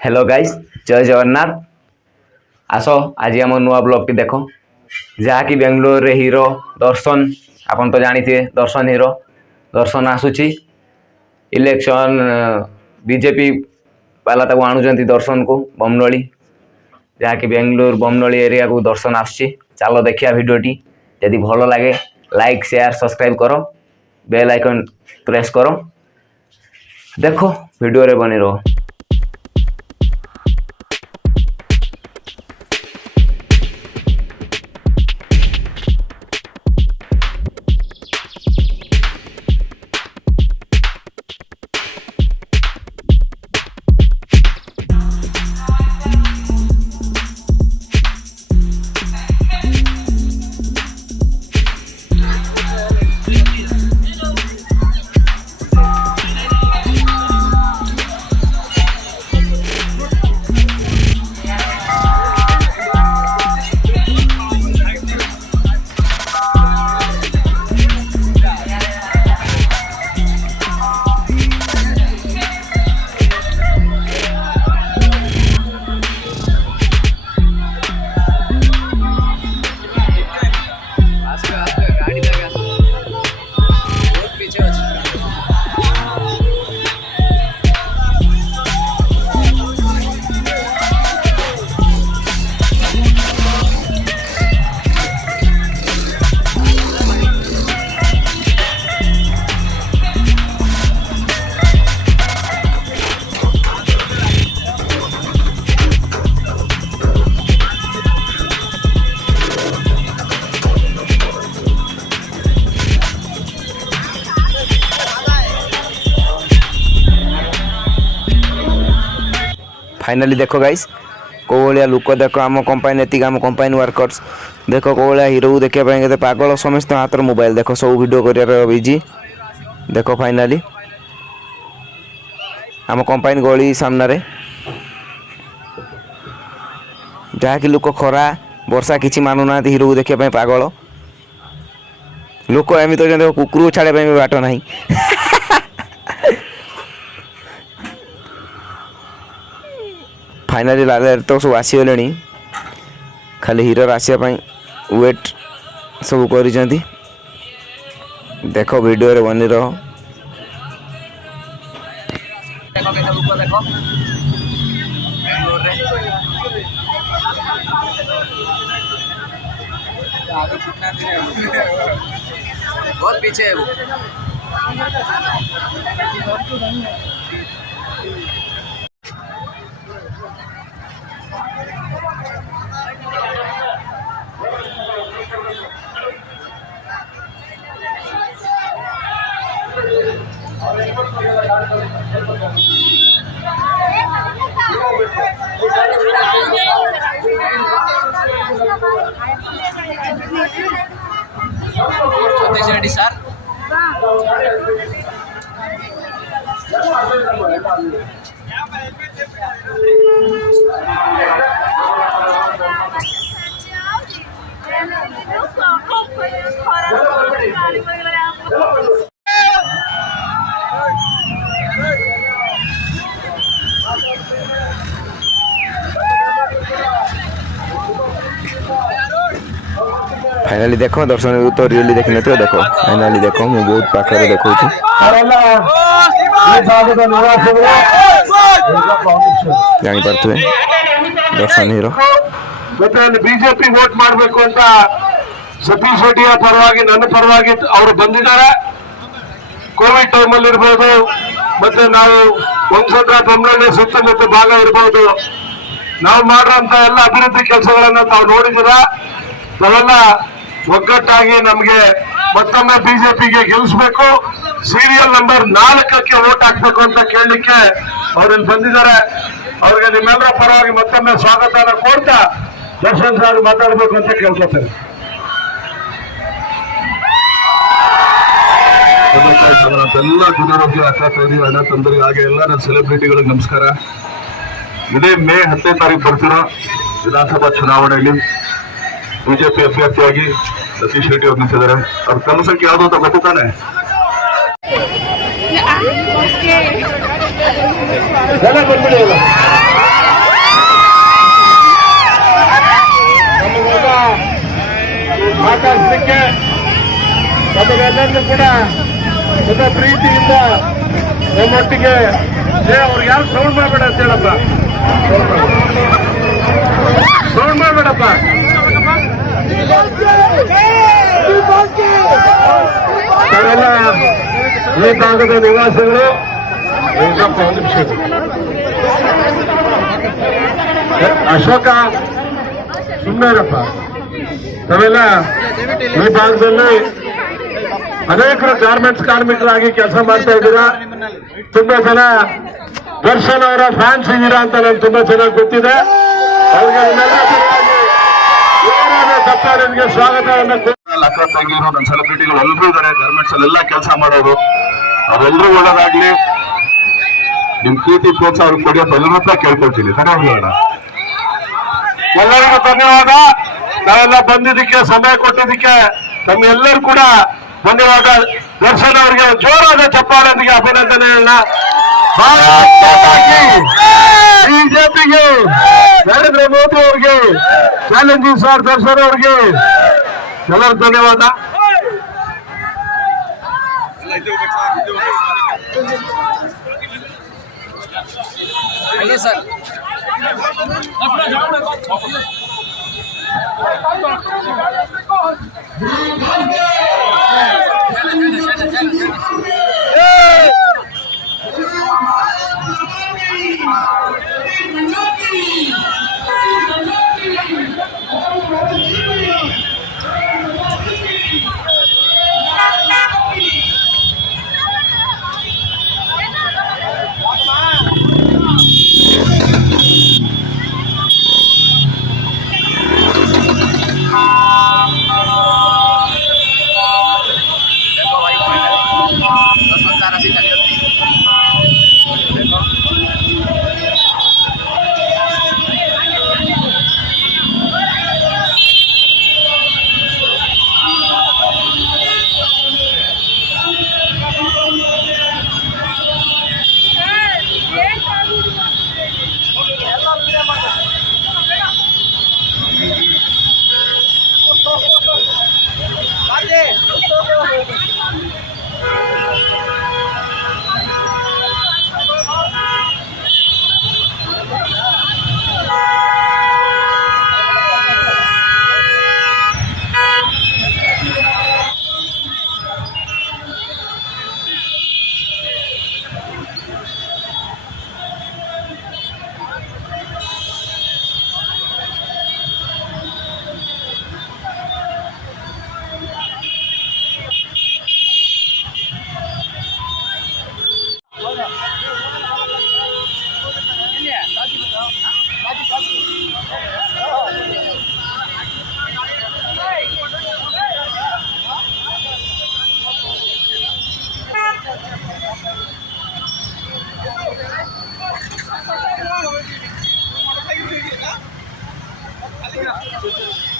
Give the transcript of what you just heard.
Hello guys, जय जगन्नाथ। आस आज आम नुआ ब्लॉग टी देख जहाँकि बेंगलोर रे हीरो दर्शन आपन तो जानी थे। दर्शन हीरो दर्शन आसुची इलेक्शन बीजेपी वाला ताको आणुचंती दर्शन को बमनोली जहाँकि बेंगलोर बमनोली एरिया को दर्शन आसुची। चलो देखिया वीडियोटी यदि भल लगे लाइक शेयर सब्सक्राइब करो, बेल आइकन प्रेस करो, देखो वीडियो रे बनी रहो। फाइनाली देखो गाइस को भाया लोक देख आम कंपानी एतिक आम कंपानी वर्कर्स देख को भाया हीरो देखा के पागल समस्त हाथ मोबाइल देख सब वीडियो कर बिजी देख। फाइनाली आम कंपानी गली सामने जहाँकि लोक खरा वर्षा किसी मानुना हीरो देखा पागल लोक एमती तो कुकुर छाड़ा बाट ना। फाइनाली लाल तो सब आसीगले खाली हीरो आसापी वेट सब कर देख वीडियो रे बनी रहो। बहुत पीछे है वो। अध्यक्ष रेड्डी सर फाइनाली देखो दर्शन तो रियली देखी न देखो। फाइनाली देखो मैं बहुत पाखे देखो जानी पारे दर्शन हीरो ಬಿಜೆಪಿ ವೋಟ್ ಮಾಡಬೇಕು ಅಂತ ಸತೀಶ್ ರೆಡ್ಡಿಯ ಪರವಾಗಿ ನನ್ನ ಪರವಾಗಿ ಅವರು ಬಂದಿದ್ದಾರೆ। ಕೋವಿಡ್ ಟೈಮ್ ಅಲ್ಲಿ ಇರಬಹುದು ಮತ್ತೆ ನಾವು ವಂಶದ್ರ ಬೊಮ್ಮನಹಳ್ಳಿ ಸುತ್ತಮುತ್ತ ಭಾಗ ಇರಬಹುದು ನಾವು ಮಾಡಿರುವಂತ ಎಲ್ಲ ಅಭಿವೃದ್ಧಿ ಕೆಲಸಗಳನ್ನ ತಾವು ನೋಡಿದ್ದೀರಾ। ತಾವೆಲ್ಲ ಒಗ್ಗಟ್ಟಾಗಿ ನಮಗೆ ಮತ್ತೊಮ್ಮೆ ಬಿಜೆಪಿಗೆ ಗೆಲ್ಲಿಸಬೇಕು, ಸೀರಿಯಲ್ ನಂಬರ್ 4ಕ್ಕೆ ವೋಟ್ ಹಾಕಬೇಕು ಅಂತ ಕೇಳಲಿಕ್ಕೆ ಅವರಲ್ಲಿ ಬಂದಿದ್ದಾರೆ। ಅವ್ರಿಗೆ ನಿಮ್ಮೆಲ್ಲರ ಪರವಾಗಿ ಮತ್ತೊಮ್ಮೆ ಸ್ವಾಗತನ ಕೋರ್ತಾ ದರ್ಶನ್ ಸರ್ ಮಾತಾಡಬೇಕು ಅಂತ ಕೇಳ್ಕೊತೇನೆ। ಎಲ್ಲ ಜನರಿಗೆ ಅಕ್ಕ ತಂಗಿ ಅಣ್ಣ ತಂದರಿಗೆ ಹಾಗೆ ಎಲ್ಲ ನನ್ನ ಸೆಲೆಬ್ರಿಟಿಗಳಿಗೆ ನಮಸ್ಕಾರ। ಇದೇ ಮೇ 10ನೇ ತಾರೀಕು ಬರ್ತಿರೋ ವಿಧಾನಸಭಾ ಚುನಾವಣೆಯಲ್ಲಿ ಬಿಜೆಪಿ ಅಭ್ಯರ್ಥಿಯಾಗಿ ಸತೀಶ್ ರೆಡ್ಡಿ ಅವರು ನಿಂತಿದ್ದಾರೆ। ಅವ್ರ ಕ್ರಮ ಸಂಖ್ಯೆ ಯಾವುದು ಅಂತ ಗೊತ್ತು ತಾನೆ? ಎಲ್ಲ ಬಂದ್ಬಿಡಿ ಎಲ್ಲರನ್ನೂ ಕೂಡ ತುಂಬ ಪ್ರೀತಿಯಿಂದ ನಮ್ಮೊಟ್ಟಿಗೆ ಅವ್ರು ಯಾರು ಸೌಂಡ್ ಮಾಡಬೇಡ ಅಂತ ಹೇಳಪ್ಪ, ಸೌಂಡ್ ಮಾಡಬೇಡಪ್ಪ. ಅವರೆಲ್ಲ ಈ ಭಾಗದ ನಿವಾಸಿಗಳು. ಒಂದು ನಿಮಿಷ ಅಶೋಕ ಸುಮ್ಮನೆರಪ್ಪ. ತಾವೆಲ್ಲ ಈ ಭಾಗದಲ್ಲಿ ಅನೇಕರು ಗಾರ್ಮೆಂಟ್ಸ್ ಕಾರ್ಮಿಕರಾಗಿ ಕೆಲಸ ಮಾಡ್ತಾ ಇದ್ದೀರಾ. ತುಂಬಾ ಜನ ದರ್ಶನ್ ಅವರ ಫ್ಯಾನ್ಸ್ ಇದ್ದೀರಾ ಅಂತ ನನ್ಗೆ ತುಂಬಾ ಚೆನ್ನಾಗಿ ಗೊತ್ತಿದೆ. ಅವ್ರಿಗೆ ಚಪ್ಪಾಳಿಗೆ ಸ್ವಾಗತವನ್ನು. ಅಕ್ಕ ತಂಗಿರು ನನ್ನ ಸೆಲೆಬ್ರಿಟಿಗಳು ಎಲ್ಲರೂ ಇದ್ದಾರೆ ಗಾರ್ಮೆಂಟ್ಸ್ ಅಲ್ಲೆಲ್ಲ ಕೆಲಸ ಮಾಡೋರು. ಅವರೆಲ್ಲರೂ ಒಳ್ಳೇದಾಗ್ಲಿ, ನಿಮ್ ಪ್ರೀತಿ ಪ್ರೋತ್ಸಾಹ ಅವ್ರಿಗೆ ಕೊಡಿ ಅಂತ ಎಲ್ಲರ ಹತ್ರ ಕೇಳ್ಕೊಳ್ತೀನಿ. ಧನ್ಯವಾದ. ಎಲ್ಲರಿಗೂ ಧನ್ಯವಾದ. ನಾವೆಲ್ಲ ಬಂದಿದ್ದಕ್ಕೆ, ಸಮಯ ಕೊಟ್ಟಿದ್ದಕ್ಕೆ ತಮ್ಮೆಲ್ಲರೂ ಕೂಡ ಧನ್ಯವಾದ. ದರ್ಶನ್ ಅವರಿಗೆ ಜೋರಾದ ಚಪ್ಪಾಳೊಂದಿಗೆ ಅಭಿನಂದನೆ ಹೇಳೋಣ. ಬಿಜೆಪಿಗೆ, ನರೇಂದ್ರ ಮೋದಿ ಅವ್ರಿಗೆ, ಚಾಲೆಂಜಿಂಗ್ ಸ್ಟಾರ್ ದರ್ಶನ್ ಅವ್ರಿಗೆ ಎಲ್ಲರೂ ಧನ್ಯವಾದ. Hello sir. Gracias.